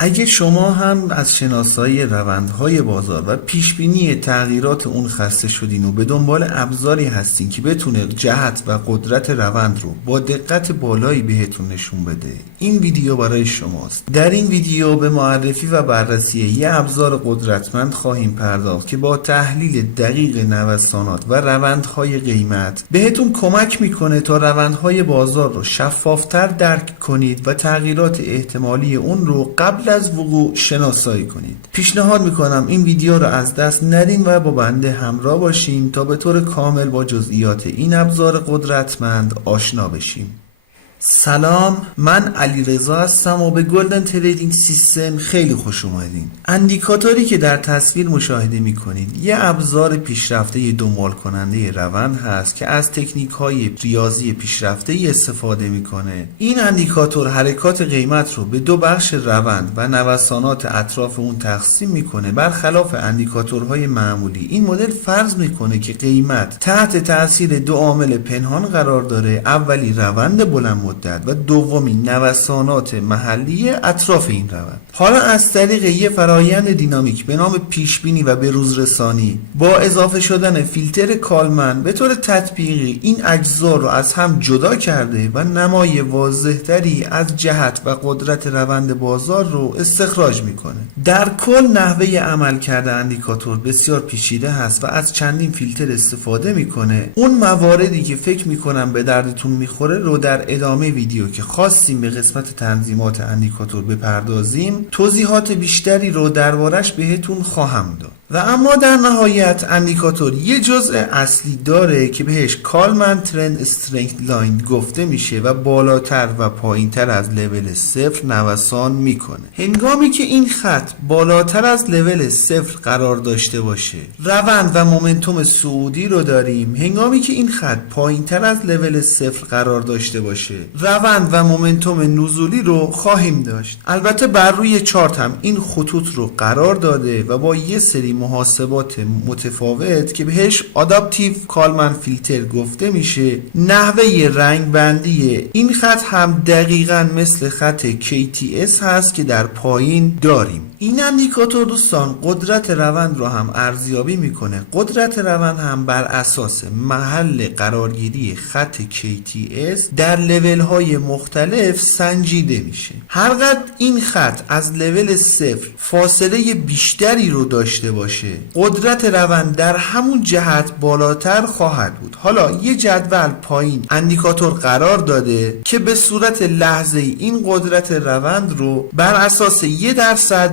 اگه شما هم از شناسایی روندهای بازار و پیشبینی تغییرات اون خسته شدین و به دنبال ابزاری هستین که بتونه جهت و قدرت روند رو با دقت بالایی بهتون نشون بده، این ویدیو برای شماست. در این ویدیو به معرفی و بررسی یه ابزار قدرتمند خواهیم پرداخت که با تحلیل دقیق نوسانات و روندهای قیمت بهتون کمک میکنه تا روندهای بازار رو شفافتر درک کنید و تغییرات احتمالی اون رو قبل از وقوع شناسایی کنید. پیشنهاد میکنم این ویدیو رو از دست ندین و با بنده همراه باشیم تا به طور کامل با جزئیات این ابزار قدرتمند آشنا بشیم. سلام، من علیرضا هستم و به گلدن تریدینگ سیستم خیلی خوش اومدین. اندیکاتوری که در تصویر مشاهده میکنید یه ابزار پیشرفته دنبال کننده روند هست که از تکنیک های ریاضی پیشرفته استفاده میکنه. این اندیکاتور حرکات قیمت رو به دو بخش روند و نوسانات اطراف اون تقسیم میکنه. برخلاف اندیکاتورهای معمولی این مدل فرض میکنه که قیمت تحت تاثیر دو عامل پنهان قرار داره. اولی روند بلند مدت و دومی نوسانات محلی اطراف این روند. حالا از طریق یه فرایند دینامیک به نام پیشبینی و بروز رسانی با اضافه شدن فیلتر کالمن به طور تطبیقی این اجزا رو از هم جدا کرده و نمای واضح‌تری از جهت و قدرت روند بازار رو استخراج میکنه. در کل نحوه عمل کرده اندیکاتور بسیار پیچیده هست و از چندین فیلتر استفاده میکنه. اون مواردی که فکر میکنم به دردتون میخوره رو در ادامه ویدیو که خواستیم به قسمت تنظیمات اندیکاتور بپردازیم توضیحات بیشتری رو دربارش بهتون خواهم داد. و اما در نهایت اندیکاتور یه جزء اصلی داره که بهش کالمن ترند استرنگث لاین گفته میشه و بالاتر و پایینتر از لول 0 نوسان میکنه. هنگامی که این خط بالاتر از لول 0 قرار داشته باشه روند و مومنتوم صعودی رو داریم. هنگامی که این خط پایینتر از لول 0 قرار داشته باشه روند و مومنتوم نزولی رو خواهیم داشت. البته بر روی چارت هم این خطوط رو قرار داده و با یه سری محاسبات متفاوت که بهش آداپتیو کالمن فیلتر گفته میشه نحوه رنگ بندی این خط هم دقیقاً مثل خط KTS هست که در پایین داریم. این اندیکاتور دوستان قدرت روند رو هم ارزیابی میکنه. قدرت روند هم بر اساس محل قرارگیری خط KTS در لول های مختلف سنجیده میشه. هرقدر این خط از لول 0 فاصله بیشتری رو داشته باشه قدرت روند در همون جهت بالاتر خواهد بود. حالا یه جدول پایین اندیکاتور قرار داده که به صورت لحظه این قدرت روند رو بر اساس 1%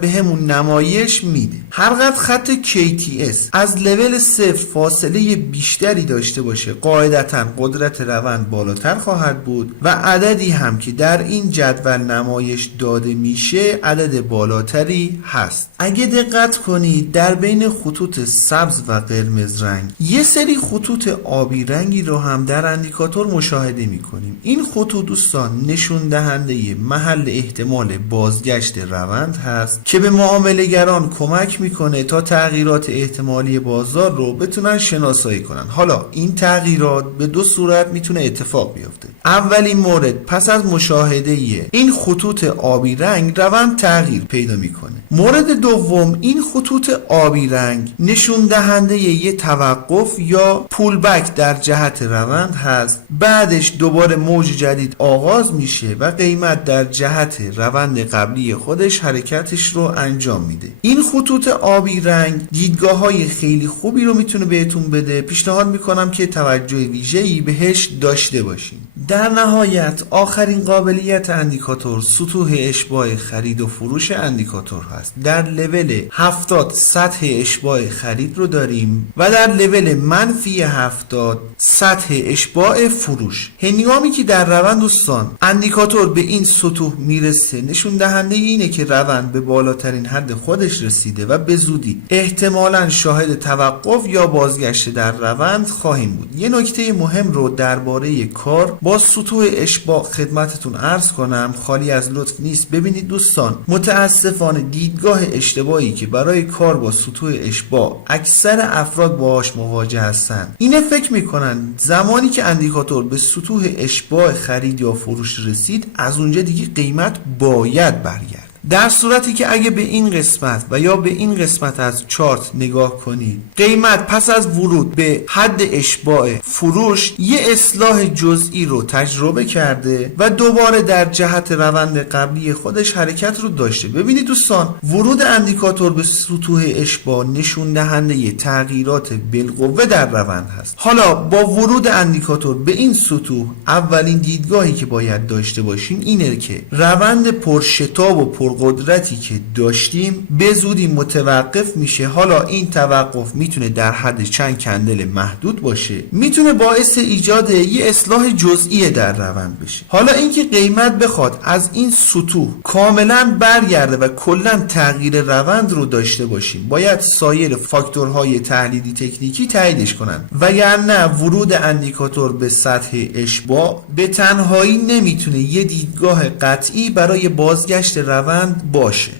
به همون نمایش میده. هرقدر خط KTS از لول 0 فاصله بیشتری داشته باشه قاعدتا قدرت روند بالاتر خواهد بود و عددی هم که در این جدول نمایش داده میشه عدد بالاتری هست. اگه دقت کنید در بین خطوط سبز و قرمز رنگ یه سری خطوط آبی رنگی رو هم در اندیکاتور مشاهده میکنیم. این خطوط دوستان نشون دهنده محل احتمال بازگشت روند هست که به معامله‌گران کمک میکنه تا تغییرات احتمالی بازار رو بتونن شناسایی کنن. حالا این تغییرات به دو صورت میتونه اتفاق بیفته. اولین مورد پس از مشاهده این خطوط آبی رنگ روند تغییر پیدا میکنه. مورد دوم این خطوط آبی رنگ نشون دهنده یه توقف یا پول بک در جهت روند هست. بعدش دوباره موج جدید آغاز میشه و قیمت در جهت روند قبلی خودش حرکتش رو انجام میده. این خطوط آبی رنگ دیدگاه های خیلی خوبی رو میتونه بهتون بده. پیشنهاد میکنم که توجه ویژه‌ای بهش داشته باشین. در نهایت آخرین قابلیت اندیکاتور سطوح اشباع خرید و فروش اندیکاتور هست. در لول 70 سطح اشباع خرید رو داریم و در لول -70 سطح اشباع فروش. هنگامی که در روند دوستان اندیکاتور به این سطوح میرسه نشون دهنده اینه که روند به بالاترین حد خودش رسیده و به زودی احتمالاً شاهد توقف یا بازگشت در روند خواهیم بود. یه نکته مهم رو درباره کار با سطوح اشباع خدمتتون عرض کنم، خالی از لطف نیست. ببینید دوستان، متاسفانه دیدگاه اشتباهی که برای کار با سطوح اشباع اکثر افراد باهاش مواجه هستن اینه فکر میکنن زمانی که اندیکاتور به سطوح اشباع خرید یا فروش رسید از اونجا دیگه قیمت باید برگرده. در صورتی که اگه به این قسمت و یا به این قسمت از چارت نگاه کنید، قیمت پس از ورود به حد اشباع فروش یه اصلاح جزئی رو تجربه کرده و دوباره در جهت روند قبلی خودش حرکت رو داشته. ببینید دوستان، ورود اندیکاتور به سطوح اشباع نشون دهنده تغییرات بالقوه در روند هست. حالا با ورود اندیکاتور به این سطوح، اولین دیدگاهی که باید داشته باشیم اینه که روند پرشتاب و پرقدرتی که داشتیم به زودی متوقف میشه. حالا این توقف میتونه در حد چند کندل محدود باشه، میتونه باعث ایجاد یه اصلاح جزئی در روند بشه. حالا اینکه قیمت بخواد از این سطوح کاملا برگرده و کلا تغییر روند رو داشته باشیم، باید سایر فاکتورهای تحلیلی تکنیکی تاییدش کنن، وگرنه ورود اندیکاتور به سطح اشباع به تنهایی نمیتونه یه دیدگاه قطعی برای بازگشت روند باشه.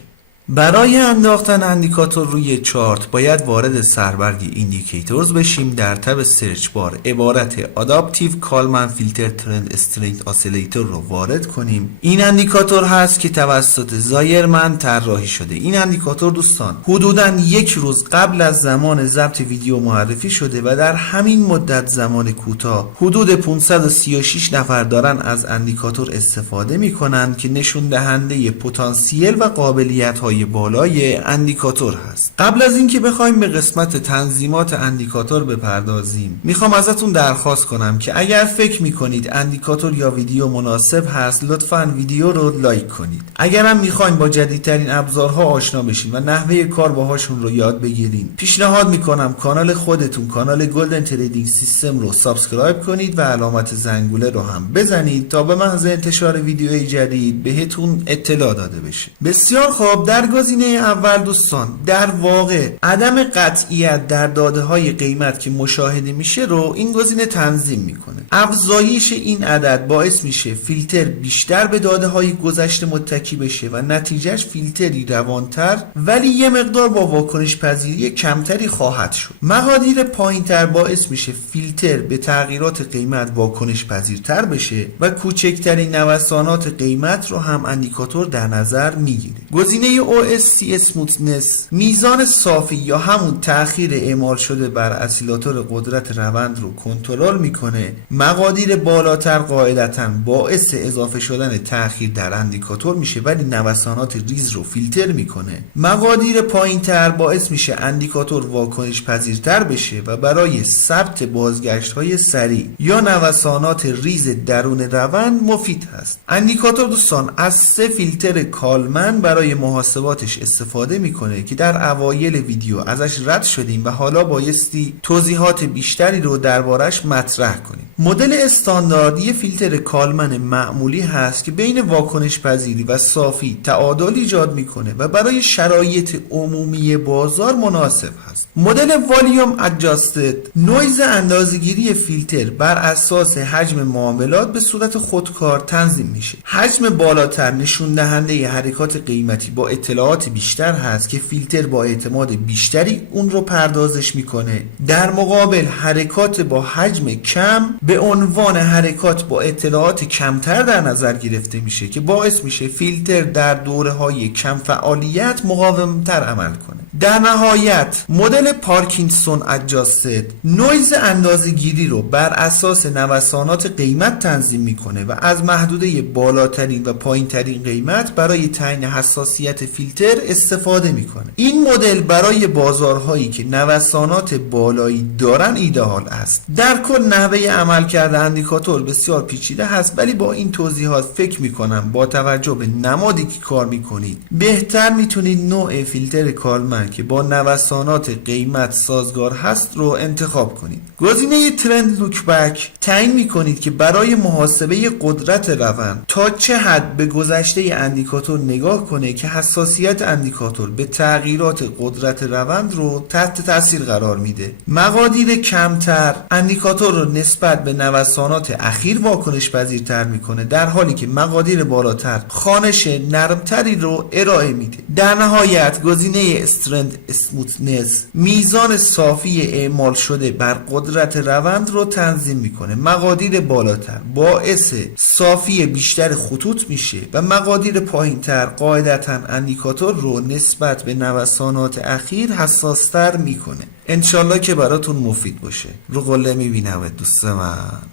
برای انداختن اندیکاتور روی چارت باید وارد سربرگ ایندیکیتورز بشیم. در تب سرچ بار عبارت آداپتیو کالمن فیلتر ترند استرینگ آسیلیتور رو وارد کنیم. این اندیکاتور هست که توسط زایرمن طراحی شده. این اندیکاتور دوستان حدوداً یک روز قبل از زمان ضبط ویدیو معرفی شده و در همین مدت زمان کوتاه حدود 536 نفر دارن از اندیکاتور استفاده میکنن که نشون دهنده پتانسیل و قابلیت های بالای اندیکاتور هست. قبل از اینکه بخوایم به قسمت تنظیمات اندیکاتور بپردازیم، میخوام ازتون درخواست کنم که اگر فکر میکنید اندیکاتور یا ویدیو مناسب هست، لطفاً ویدیو رو لایک کنید. اگرم میخواین با جدیدترین ابزارها آشنا بشین و نحوه کار باهاشون رو یاد بگیرین، پیشنهاد میکنم کانال خودتون، کانال گلدن تریدینگ سیستم رو سابسکرایب کنید و علامت زنگوله رو هم بزنید تا به محض انتشار ویدیوی جدید بهتون اطلاع داده بشه. بسیار خوب، در گزینه اول دوستان، در واقع عدم قطعیت در داده های قیمت که مشاهده میشه رو این گزینه تنظیم میکنه. افزایش این عدد باعث میشه فیلتر بیشتر به داده های گذشته متکی بشه و نتیجهش فیلتری روانتر ولی یه مقدار با واکنش پذیری کمتری خواهد شد. مقادیر پایینتر باعث میشه فیلتر به تغییرات قیمت واکنش پذیرتر بشه و کوچکترین نوسانات قیمت رو هم اندیکاتور در نظر میگیره. گزینه OSC Smoothness میزان صافی یا همون تأخیر اعمال شده بر اسیلاتور قدرت روند رو کنترل میکنه. مقادیر بالاتر قاعدتاً باعث اضافه شدن تأخیر در اندیکاتور میشه ولی نوسانات ریز رو فیلتر میکنه. مقادیر پایینتر باعث میشه اندیکاتور واکنش پذیرتر بشه و برای ثبت بازگشت های سریع یا نوسانات ریز درون روند مفید هست. اندیکاتور دوستان از 3 فیلتر کالمن برای محاسباتش استفاده میکنه که در اوایل ویدیو ازش رد شدیم و حالا بایستی توضیحات بیشتری رو دربارش مطرح کنیم. مدل استاندارد یه فیلتر کالمن معمولی هست که بین واکنش پذیری و صافی تعادل ایجاد میکنه و برای شرایط عمومی بازار مناسب هست. مدل والیوم ادجاستد نویز اندازه‌گیری فیلتر بر اساس حجم معاملات به صورت خودکار تنظیم میشه. حجم بالاتر نشون دهنده حرکات قیمتی با اطلاعات بیشتر هست که فیلتر با اعتماد بیشتری اون رو پردازش میکنه. در مقابل حرکات با حجم کم به عنوان حرکات با اطلاعات کمتر در نظر گرفته میشه که باعث میشه فیلتر در دوره‌های کم فعالیت مقاومتر عمل کنه. در نهایت مدل پارکینسون ادجاستد نویز اندازه‌گیری رو بر اساس نوسانات قیمت تنظیم میکنه و از محدوده بالاترین و پایینترین قیمت برای تعیین حساسیت فیلتر استفاده میکنه. این مدل برای بازارهایی که نوسانات بالایی دارن ایدئال است. در کل نحوه عمل کرده اندیکاتور بسیار پیچیده هست ولی با این توضیحات فکر میکنم با توجه به نمادی که کار میکنید بهتر میتونید نوع فیلتر کالمن که با نوسانات قیمت سازگار هست رو انتخاب کنید. گزینه ترند لوک بک تعیین میکنید که برای محاسبه قدرت روند تا چه حد به گذشته اندیکاتور نگاه کنه که حساسیت اندیکاتور به تغییرات قدرت روند رو تحت تاثیر قرار میده. مقادیر کمتر اندیکاتور رو نسبت به نوسانات اخیر واکنش پذیرتر میکنه، در حالی که مقادیر بالاتر خوانش نرمتری رو ارائه میده. در نهایت گزینه استرند اسموتنس میزان صافی اعمال شده بر قدرت روند رو تنظیم میکنه. مقادیر بالاتر باعث صافی بیشتر خطوط میشه و مقادیر پایینتر قاعدتاً اندیکاتور رو نسبت به نوسانات اخیر حساستر میکنه. انشالله که براتون مفید باشه. رو قله میبینم دوست من.